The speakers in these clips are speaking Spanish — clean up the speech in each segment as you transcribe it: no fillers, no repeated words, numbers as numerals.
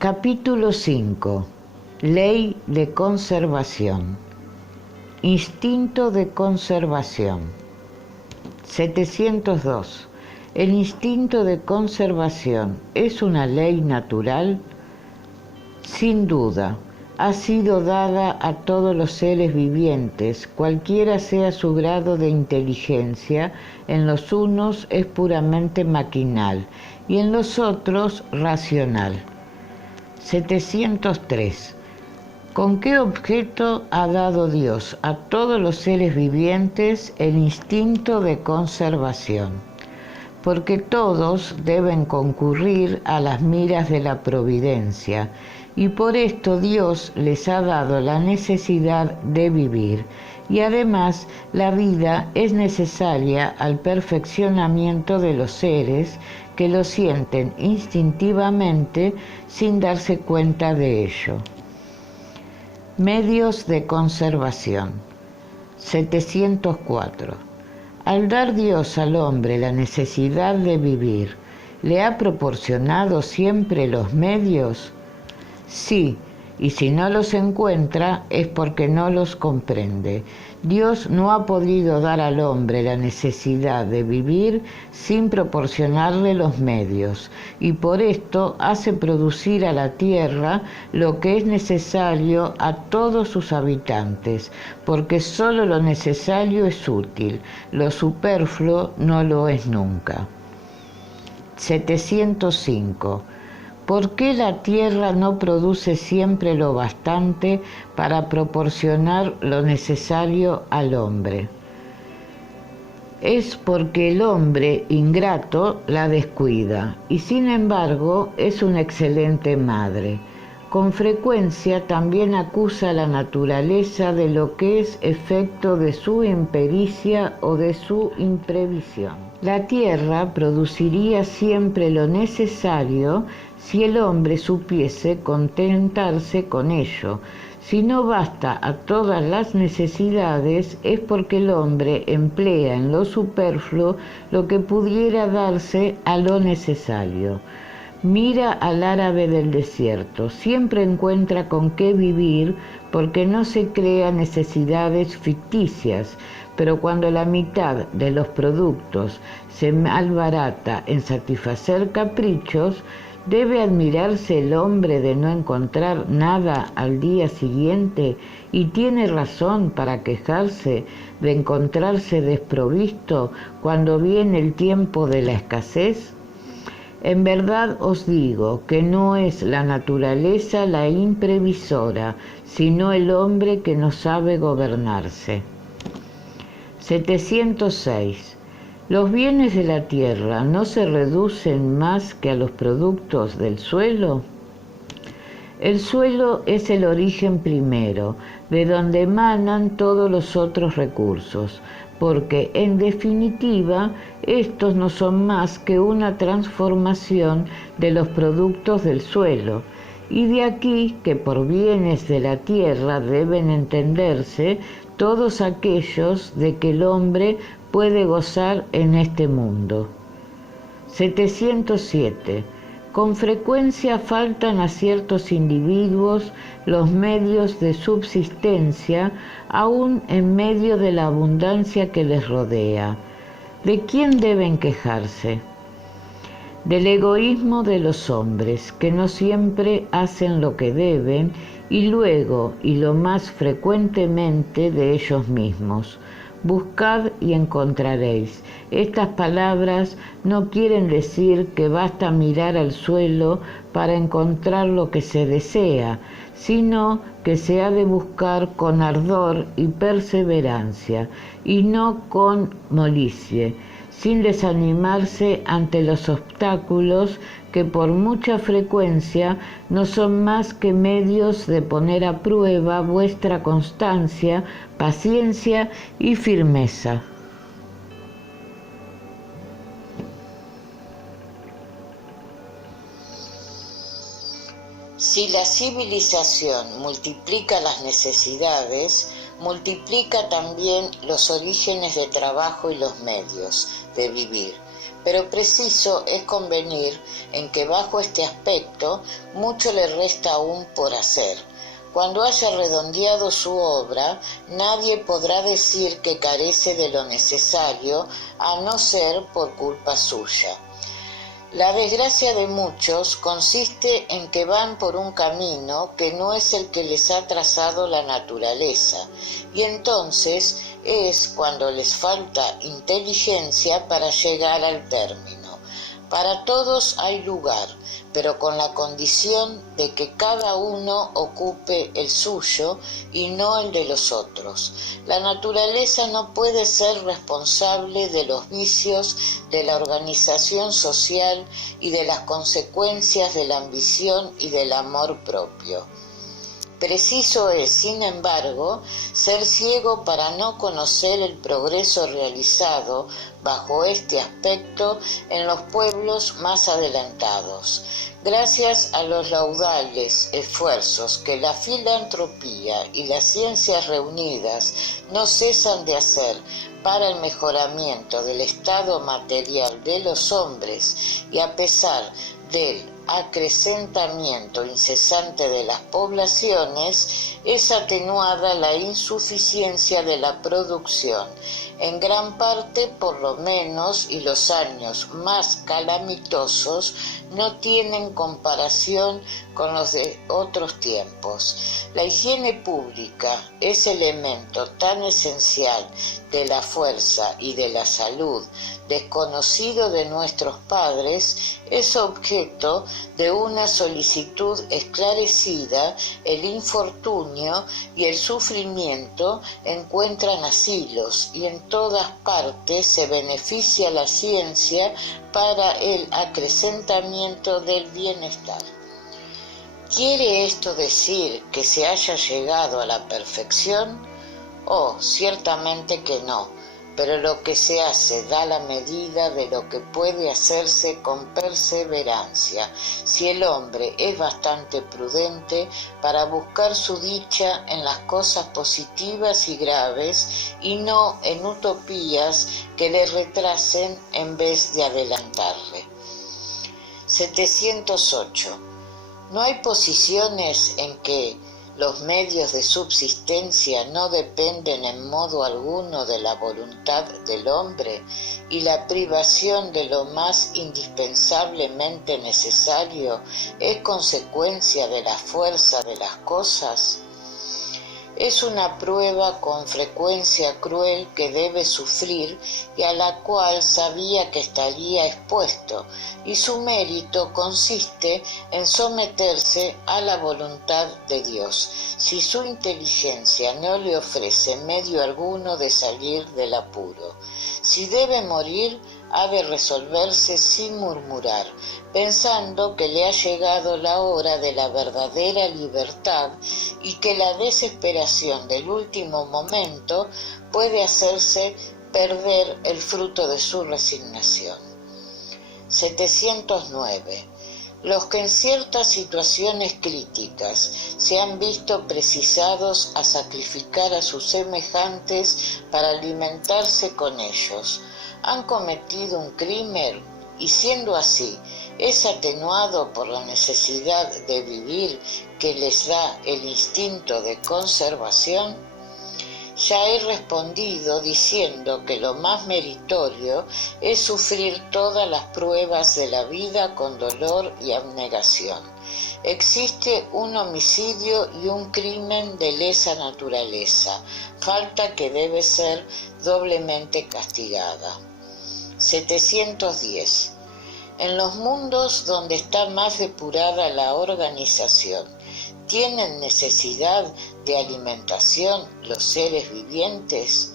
Capítulo 5. Ley de conservación. Instinto de conservación. 702. ¿El instinto de conservación es una ley natural? Sin duda, ha sido dada a todos los seres vivientes, cualquiera sea su grado de inteligencia. En los unos es puramente maquinal y en los otros racional. 703. ¿Con qué objeto ha dado Dios a todos los seres vivientes el instinto de conservación? Porque todos deben concurrir a las miras de la providencia, y por esto Dios les ha dado la necesidad de vivir, y además la vida es necesaria al perfeccionamiento de los seres que lo sienten instintivamente sin darse cuenta de ello. Medios de conservación. 704. Al dar Dios al hombre la necesidad de vivir, ¿le ha proporcionado siempre los medios? Sí, y si no los encuentra es porque no los comprende. Dios no ha podido dar al hombre la necesidad de vivir sin proporcionarle los medios, y por esto hace producir a la tierra lo que es necesario a todos sus habitantes, porque solo lo necesario es útil, lo superfluo no lo es nunca. 705. ¿Por qué la tierra no produce siempre lo bastante para proporcionar lo necesario al hombre? Es porque el hombre ingrato la descuida y sin embargo es una excelente madre. Con frecuencia también acusa a la naturaleza de lo que es efecto de su impericia o de su imprevisión. La tierra produciría siempre lo necesario si el hombre supiese contentarse con ello. Si no basta a todas las necesidades, es porque el hombre emplea en lo superfluo lo que pudiera darse a lo necesario. Mira al árabe del desierto, siempre encuentra con qué vivir porque no se crea necesidades ficticias, pero cuando la mitad de los productos se malbarata en satisfacer caprichos, ¿debe admirarse el hombre de no encontrar nada al día siguiente y tiene razón para quejarse de encontrarse desprovisto cuando viene el tiempo de la escasez? En verdad os digo que no es la naturaleza la imprevisora, sino el hombre que no sabe gobernarse. 706. ¿Los bienes de la tierra no se reducen más que a los productos del suelo? El suelo es el origen primero, de donde emanan todos los otros recursos, porque en definitiva estos no son más que una transformación de los productos del suelo, y de aquí que por bienes de la tierra deben entenderse todos aquellos de que el hombre puede gozar en este mundo. 707. Con frecuencia faltan a ciertos individuos los medios de subsistencia, aún en medio de la abundancia que les rodea. ¿De quién deben quejarse? Del egoísmo de los hombres, que no siempre hacen lo que deben, y luego, y lo más frecuentemente, de ellos mismos. Buscad y encontraréis. Estas palabras no quieren decir que basta mirar al suelo para encontrar lo que se desea, sino que se ha de buscar con ardor y perseverancia, y no con molicie, sin desanimarse ante los obstáculos que por mucha frecuencia no son más que medios de poner a prueba vuestra constancia, paciencia y firmeza. Si la civilización multiplica las necesidades, multiplica también los orígenes de trabajo y los medios de vivir. Pero preciso es convenir en que bajo este aspecto mucho le resta aún por hacer. Cuando haya redondeado su obra, nadie podrá decir que carece de lo necesario, a no ser por culpa suya. La desgracia de muchos consiste en que van por un camino que no es el que les ha trazado la naturaleza, y entonces es cuando les falta inteligencia para llegar al término. Para todos hay lugar, pero con la condición de que cada uno ocupe el suyo y no el de los otros. La naturaleza no puede ser responsable de los vicios de la organización social y de las consecuencias de la ambición y del amor propio. Preciso es, sin embargo, ser ciego para no conocer el progreso realizado bajo este aspecto en los pueblos más adelantados. Gracias a los laudables esfuerzos que la filantropía y las ciencias reunidas no cesan de hacer para el mejoramiento del estado material de los hombres, y a pesar del acrecentamiento incesante de las poblaciones, es atenuada la insuficiencia de la producción, en gran parte por lo menos, y los años más calamitosos no tienen comparación con los de otros tiempos. La higiene pública es elemento tan esencial de la fuerza y de la salud, desconocido de nuestros padres, es objeto de una solicitud esclarecida. El infortunio y el sufrimiento encuentran asilos, y en todas partes se beneficia la ciencia para el acrecentamiento del bienestar. ¿Quiere esto decir que se haya llegado a la perfección? Oh, ciertamente que no, pero lo que se hace da la medida de lo que puede hacerse con perseverancia, si el hombre es bastante prudente para buscar su dicha en las cosas positivas y graves, y no en utopías que le retrasen en vez de adelantarle. 708. No hay posiciones en que los medios de subsistencia no dependen en modo alguno de la voluntad del hombre, y la privación de lo más indispensablemente necesario es consecuencia de la fuerza de las cosas. Es una prueba con frecuencia cruel que debe sufrir y a la cual sabía que estaría expuesto, y su mérito consiste en someterse a la voluntad de Dios, si su inteligencia no le ofrece medio alguno de salir del apuro. Si debe morir, ha de resolverse sin murmurar, pensando que le ha llegado la hora de la verdadera libertad y que la desesperación del último momento puede hacerse perder el fruto de su resignación. 709. Los que en ciertas situaciones críticas se han visto precisados a sacrificar a sus semejantes para alimentarse con ellos, han cometido un crimen, y siendo así, es atenuado por la necesidad de vivir que les da el instinto de conservación. Ya he respondido diciendo que lo más meritorio es sufrir todas las pruebas de la vida con dolor y abnegación. Existe un homicidio y un crimen de lesa naturaleza, falta que debe ser doblemente castigada. 710. En los mundos donde está más depurada la organización, ¿tienen necesidad de alimentación los seres vivientes?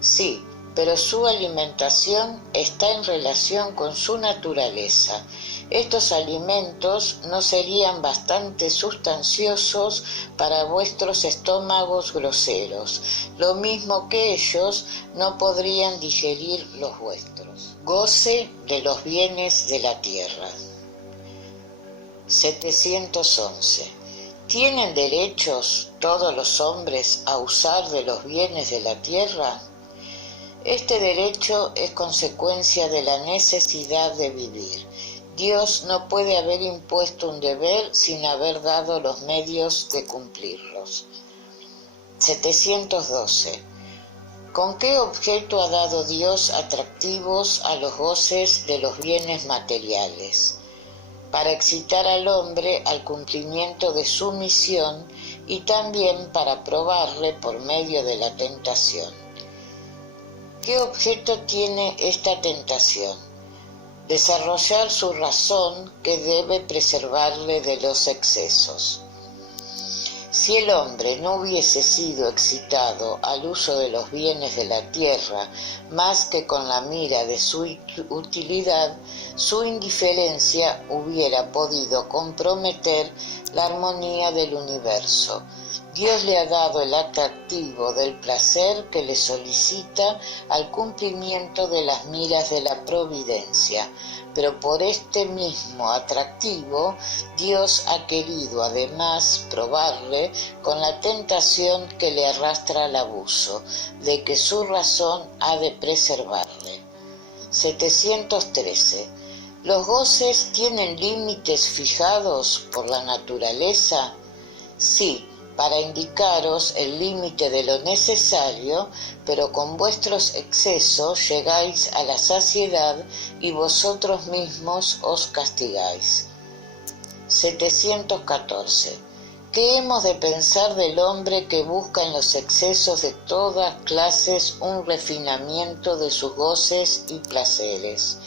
Sí, pero su alimentación está en relación con su naturaleza. Estos alimentos no serían bastante sustanciosos para vuestros estómagos groseros, lo mismo que ellos no podrían digerir los vuestros. Goce de los bienes de la tierra. 711. ¿Tienen derechos todos los hombres a usar de los bienes de la tierra? Este derecho es consecuencia de la necesidad de vivir. Dios no puede haber impuesto un deber sin haber dado los medios de cumplirlos. 712. ¿Con qué objeto ha dado Dios atractivos a los goces de los bienes materiales? Para excitar al hombre al cumplimiento de su misión y también para probarle por medio de la tentación. ¿Qué objeto tiene esta tentación? Desarrollar su razón que debe preservarle de los excesos. Si el hombre no hubiese sido excitado al uso de los bienes de la tierra más que con la mira de su utilidad, su indiferencia hubiera podido comprometer la armonía del universo. Dios le ha dado el atractivo del placer que le solicita al cumplimiento de las miras de la providencia, pero por este mismo atractivo Dios ha querido además probarle con la tentación que le arrastra al abuso, de que su razón ha de preservarle. 713. ¿Los goces tienen límites fijados por la naturaleza? Sí, para indicaros el límite de lo necesario, pero con vuestros excesos llegáis a la saciedad y vosotros mismos os castigáis. 714. ¿Qué hemos de pensar del hombre que busca en los excesos de todas clases un refinamiento de sus goces y placeres?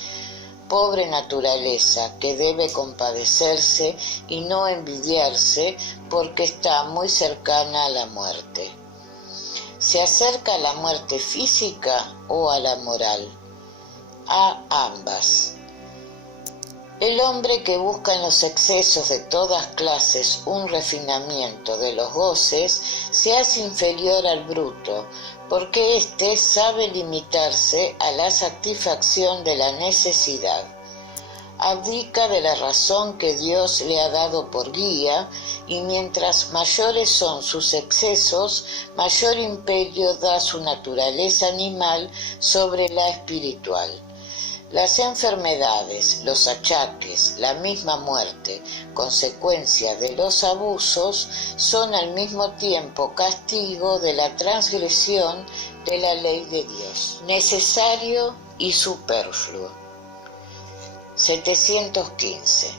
Pobre naturaleza, que debe compadecerse y no envidiarse porque está muy cercana a la muerte. ¿Se acerca a la muerte física o a la moral? A ambas. El hombre que busca en los excesos de todas clases un refinamiento de los goces se hace inferior al bruto, porque éste sabe limitarse a la satisfacción de la necesidad. Abdica de la razón que Dios le ha dado por guía, y mientras mayores son sus excesos, mayor imperio da su naturaleza animal sobre la espiritual. Las enfermedades, los achaques, la misma muerte, consecuencia de los abusos, son al mismo tiempo castigo de la transgresión de la ley de Dios, necesario y superfluo. 715.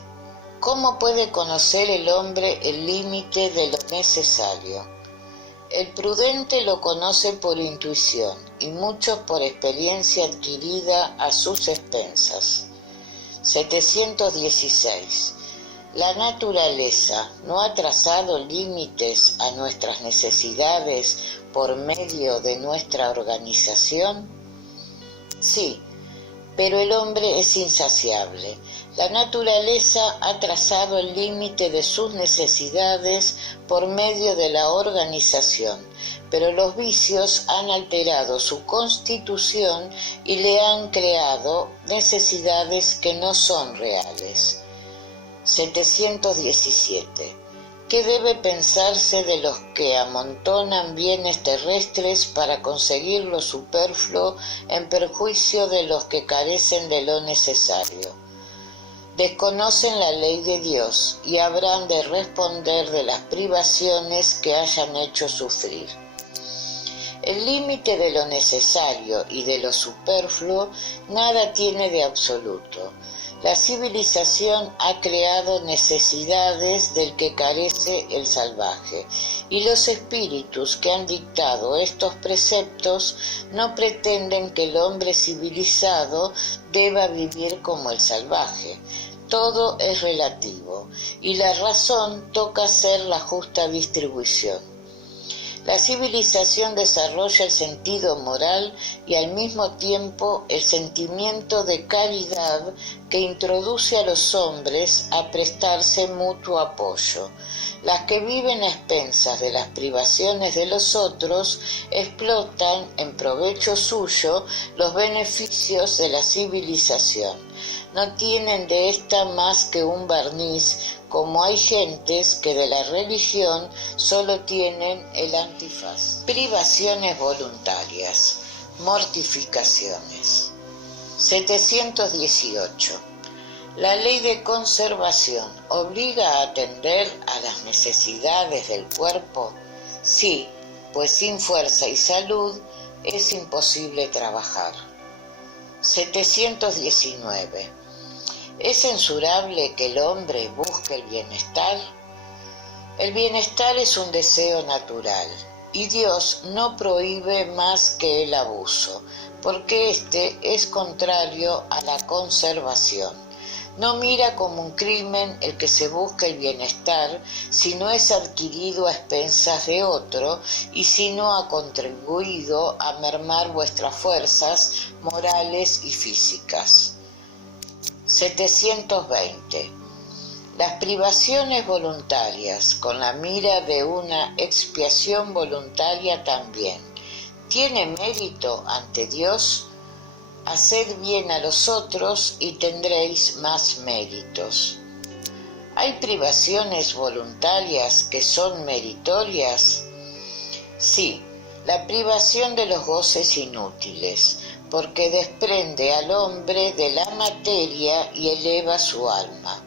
¿Cómo puede conocer el hombre el límite de lo necesario? El prudente lo conoce por intuición y muchos por experiencia adquirida a sus expensas. 716. ¿La naturaleza no ha trazado límites a nuestras necesidades por medio de nuestra organización? Sí, pero el hombre es insaciable. La naturaleza ha trazado el límite de sus necesidades por medio de la organización, pero los vicios han alterado su constitución y le han creado necesidades que no son reales. 717. ¿Qué debe pensarse de los que amontonan bienes terrestres para conseguir lo superfluo en perjuicio de los que carecen de lo necesario? Desconocen la ley de Dios y habrán de responder de las privaciones que hayan hecho sufrir. El límite de lo necesario y de lo superfluo nada tiene de absoluto. La civilización ha creado necesidades del que carece el salvaje, y los espíritus que han dictado estos preceptos no pretenden que el hombre civilizado deba vivir como el salvaje. Todo es relativo, y la razón toca hacer la justa distribución. La civilización desarrolla el sentido moral y al mismo tiempo el sentimiento de caridad que introduce a los hombres a prestarse mutuo apoyo. Las que viven a expensas de las privaciones de los otros explotan en provecho suyo los beneficios de la civilización. No tienen de esta más que un barniz, como hay gentes que de la religión solo tienen el antifaz. Privaciones voluntarias, mortificaciones. 718. La ley de conservación obliga a atender a las necesidades del cuerpo. Sí, pues sin fuerza y salud es imposible trabajar. 719. ¿Es censurable que el hombre busque el bienestar? El bienestar es un deseo natural y Dios no prohíbe más que el abuso, porque este es contrario a la conservación. No mira como un crimen el que se busca el bienestar si no es adquirido a expensas de otro y si no ha contribuido a mermar vuestras fuerzas morales y físicas. 720. Las privaciones voluntarias, con la mira de una expiación voluntaria también, ¿tiene mérito ante Dios? Haced bien a los otros y tendréis más méritos. ¿Hay privaciones voluntarias que son meritorias? Sí, la privación de los goces inútiles, porque desprende al hombre de la materia y eleva su alma.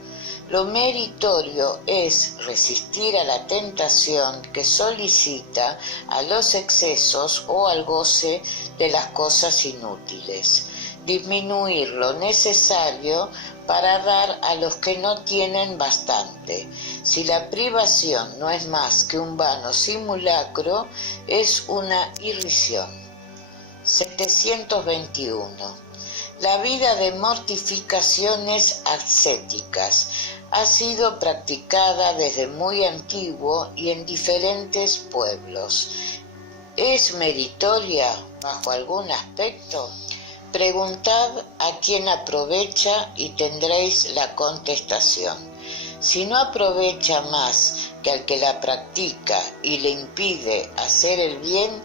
Lo meritorio es resistir a la tentación que solicita a los excesos o al goce de las cosas inútiles, disminuir lo necesario para dar a los que no tienen bastante. Si la privación no es más que un vano simulacro, es una irrisión. 721. La vida de mortificaciones ascéticas ha sido practicada desde muy antiguo y en diferentes pueblos. ¿Es meritoria bajo algún aspecto? Preguntad a quien aprovecha y tendréis la contestación. Si no aprovecha más que al que la practica y le impide hacer el bien,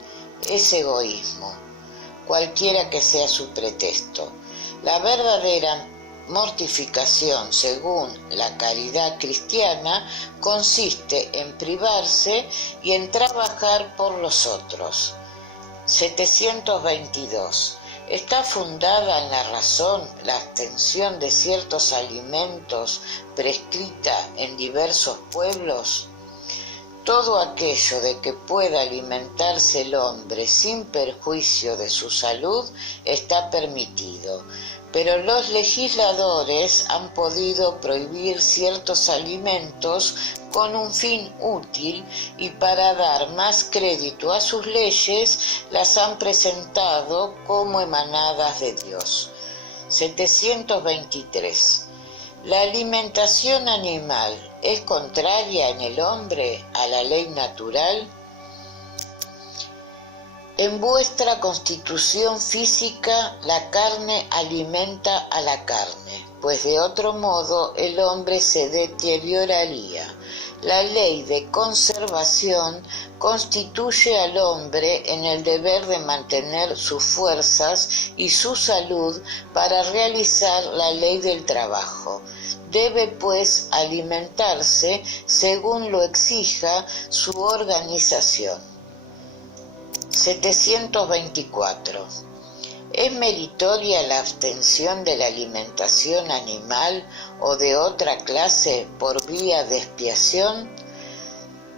es egoísmo, cualquiera que sea su pretexto. La verdadera mortificación, según la caridad cristiana, consiste en privarse y en trabajar por los otros. 722. ¿Está fundada en la razón la abstención de ciertos alimentos prescrita en diversos pueblos? Todo aquello de que pueda alimentarse el hombre sin perjuicio de su salud está permitido, pero los legisladores han podido prohibir ciertos alimentos con un fin útil y para dar más crédito a sus leyes las han presentado como emanadas de Dios. 723. ¿La alimentación animal es contraria en el hombre a la ley natural? En vuestra constitución física la carne alimenta a la carne, pues de otro modo el hombre se deterioraría. La ley de conservación constituye al hombre en el deber de mantener sus fuerzas y su salud para realizar la ley del trabajo. Debe, pues, alimentarse según lo exija su organización. 724. ¿Es meritoria la abstención de la alimentación animal o de otra clase por vía de expiación?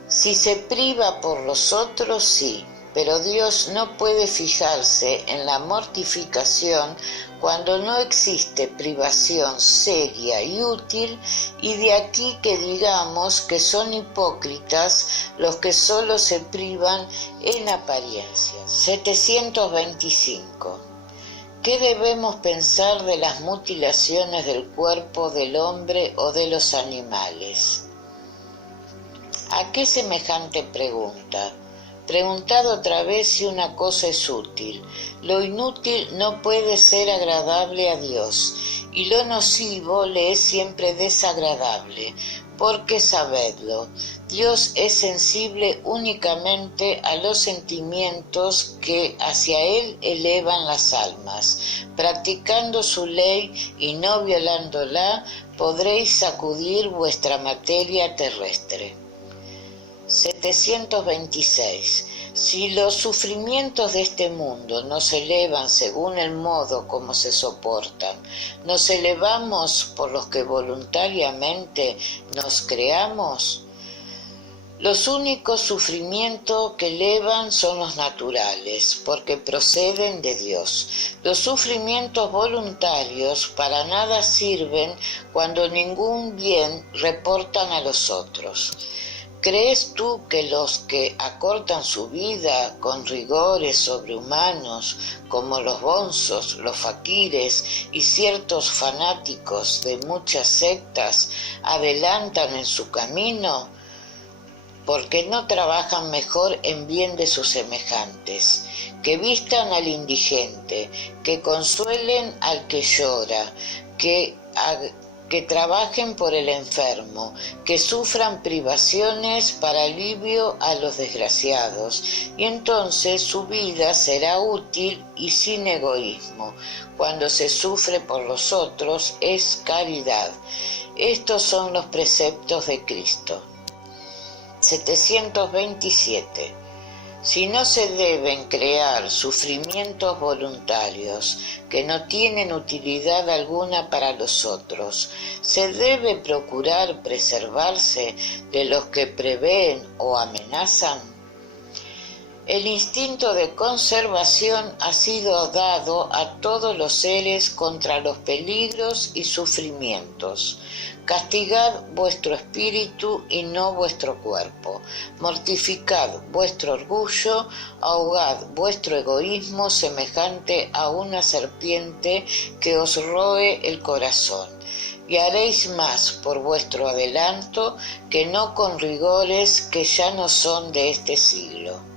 Si se priva por los otros, sí, pero Dios no puede fijarse en la mortificación cuando no existe privación seria y útil, y de aquí que digamos que son hipócritas los que solo se privan en apariencias. 725. ¿Qué debemos pensar de las mutilaciones del cuerpo del hombre o de los animales? ¿A qué semejante pregunta? Preguntad otra vez si una cosa es útil. Lo inútil no puede ser agradable a Dios, y lo nocivo le es siempre desagradable, porque sabedlo, Dios es sensible únicamente a los sentimientos que hacia Él elevan las almas. Practicando su ley y no violándola, podréis sacudir vuestra materia terrestre. 726. Si los sufrimientos de este mundo nos elevan según el modo como se soportan, nos elevamos por los que voluntariamente nos creamos. Los únicos sufrimientos que elevan son los naturales, porque proceden de Dios. Los sufrimientos voluntarios para nada sirven cuando ningún bien reportan a los otros. ¿Crees tú que los que acortan su vida con rigores sobrehumanos, como los bonzos, los faquires y ciertos fanáticos de muchas sectas, adelantan en su camino? Porque no trabajan mejor en bien de sus semejantes, que vistan al indigente, que consuelen al que llora, que trabajen por el enfermo, que sufran privaciones para alivio a los desgraciados, y entonces su vida será útil y sin egoísmo. Cuando se sufre por los otros es caridad. Estos son los preceptos de Cristo. 727. Si no se deben crear sufrimientos voluntarios que no tienen utilidad alguna para los otros, se debe procurar preservarse de los que prevén o amenazan. El instinto de conservación ha sido dado a todos los seres contra los peligros y sufrimientos. Castigad vuestro espíritu y no vuestro cuerpo. Mortificad vuestro orgullo, ahogad vuestro egoísmo semejante a una serpiente que os roe el corazón. Y haréis más por vuestro adelanto que no con rigores que ya no son de este siglo.